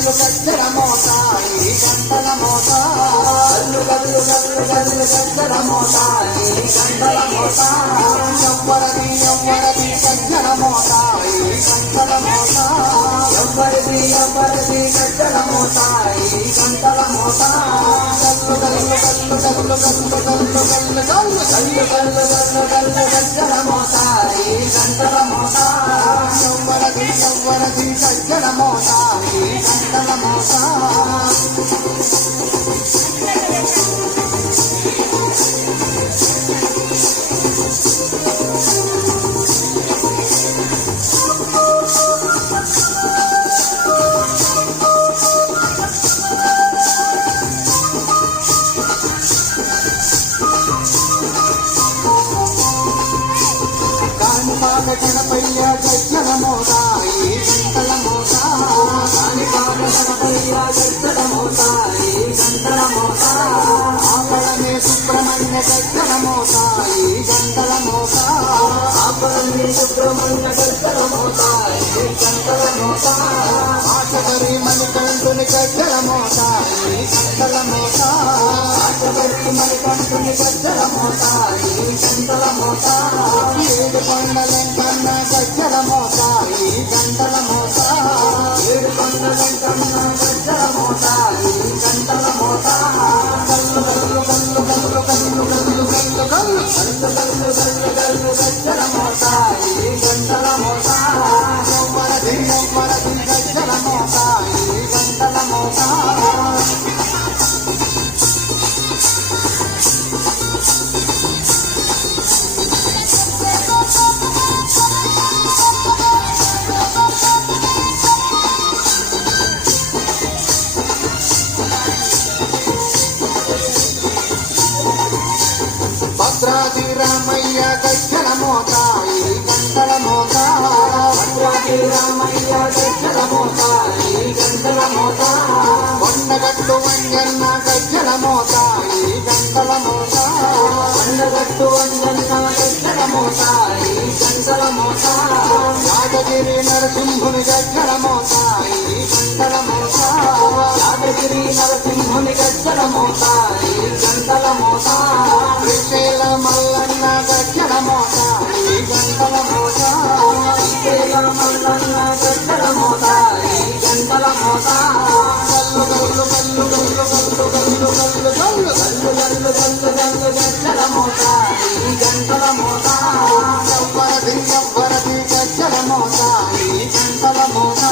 గల్లు గజ్జల మోత ఈ గంటల మోత గల్లు గల్లు గల్లు గల్లు గజ్జల మోత ఈ గంటల మోత ఎవ్వరది ఎవ్వరది గజ్జల మోత ఈ గంటల మోత ఎవ్వరది ఎవ్వరది గజ్జల మోత ఈ గంటల మోత గల్లు గల్లు గల్లు గల్లు గల్లు గల్లు గల్లు గల్లు గల్లు గల్లు గల్లు గజ్జల మోత ఈ గంటల మోత ఎవ్వరది ఎవ్వరది గజ్జల మోత ఈ గంటల మోత గణపయ్య గజ్జల మోత ఈ గంటల మోత కాణిపాక గణపయ్య గజ్జల మోత ఈ గంటల మోత ఆపళమే సుబ్రహ్మణ్య గజ్జల మోత ఈ గంటల మోత ఆపళమే సుబ్రహ్మణ్య గజ్జల మోత ఈ గంటల మోత ఆశబరి మణికంఠుని గజ్జల మోత ఈ గంటల మోత ఆశబరి మణికంఠుని గజ్జల మోత ఈ గంటల మోత ఏడు కొండల గజ్జల మోత ఈ గంటల మోత ఏడు కొండల గజ్జల మోత ఈ గంటల మోత గల్లు గల్లు గల్లు గల్లు గల్లు గల్లు గల్లు గల్లు గల్లు గల్లు గల్లు గజ్జల మోత ఈ గంటల మోత ఎవ్వరది ఎవ్వరది గజ్జల మోత ఈ గంటల మోత భద్రాద్రి రామయ్య గజ్జల మోత ఈ గంటల మోత భద్రాద్రి రామయ్య గజ్జల మోత ఈ గంటల మోత కొండగట్టు వంజన్న గజ్జల మోత ఈ గంటల మోత కొండగట్టు వంజన్న గజ్జల మోత ఈ గంటల మోత యాదగిరి నరసింహుని గజ్జల మోత ఈ గంటల మోత యాదగిరి నరసింహుని గజ్జల మోత ఈ గంటల మోత శ్రీశైల మల్లన్న గజ్జల మోత ఈ గంటల మోత శ్రీశైల మల్లన్న గజ్జల మోత ఈ గంటల మోత గల్లు గల్లు గల్లు గల్లు గల్లు గల్లు గల్లు గల్లు గల్లు గల్లు గల్లు గజ్జల మోత ఈ గంటల మోత ఎవ్వరది ఎవ్వరది గజ్జల మోత ఈ గంటల మోత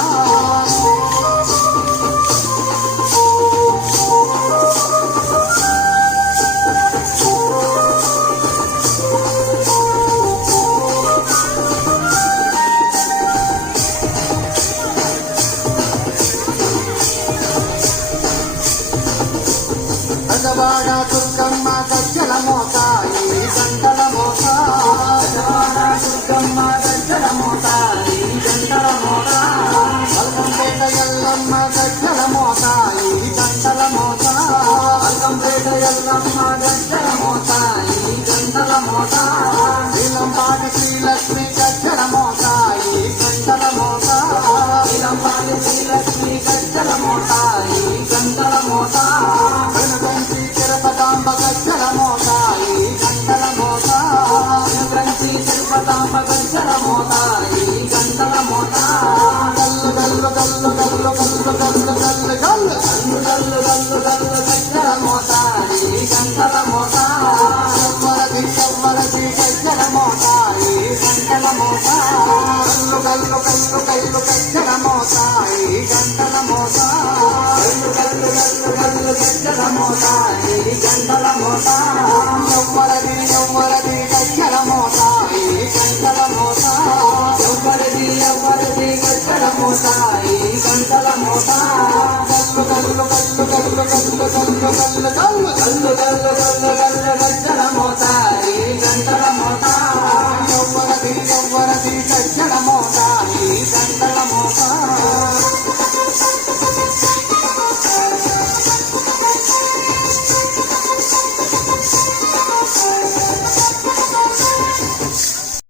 గజవాడ దుర్గమ్మ గజ్జల మోత ఈ గంటల మోత గజవాడ దుర్గమ్మ గజ్జల మోత ఈ గంటల మోత అల్కంపేట ఎల్లమ్మ గజ్జల మోత ఈ గంటల మోత అల్కంపేట ఎల్లమ్మ గజ్జల మోత ఈ గంటల మోత నీలంపాటి శ్రీలక్ష్మి గజ్జల మోత ఈ గంటల మోత నీలంపాటి శ్రీలక్ష్మి గజ్జల మోత ఈ గంటల మోత తిరుపతాంబ గజ్జల మోత ఈ గంటల మోత గ్రంథి తిరుపతాంబ గజ్జల మోత ఈ గంటల మోత గల్లు గల్లు గల్లు గల్లు గల్లు గల్లు గల్లు గల్లు గల్లు గల్లు గల్లు గజ్జల మోత ఈ గంటల మోత ఎవ్వరది ఎవ్వరది గజ్జల మోత ఈ గంటల మోత గల్లు గల్లు గల్లు గల్లు గజ్జల మోత ఈ గంటల మోత గల్లు గల్లు గల్లు గల్లు గజ్జల మోత ఈ గంటల మోత ఎవ్వరది ఎవ్వరది గజ్జల మోత ఈ గంటల మోత ఎవ్వరది ఎవ్వరది గజ్జల మోత ఈ గంటల మోత గల్లు గల్లు గల్లు గల్లు గల్లు గల్లు గల్లు గల్లు గల్లు గల్లు గల్లు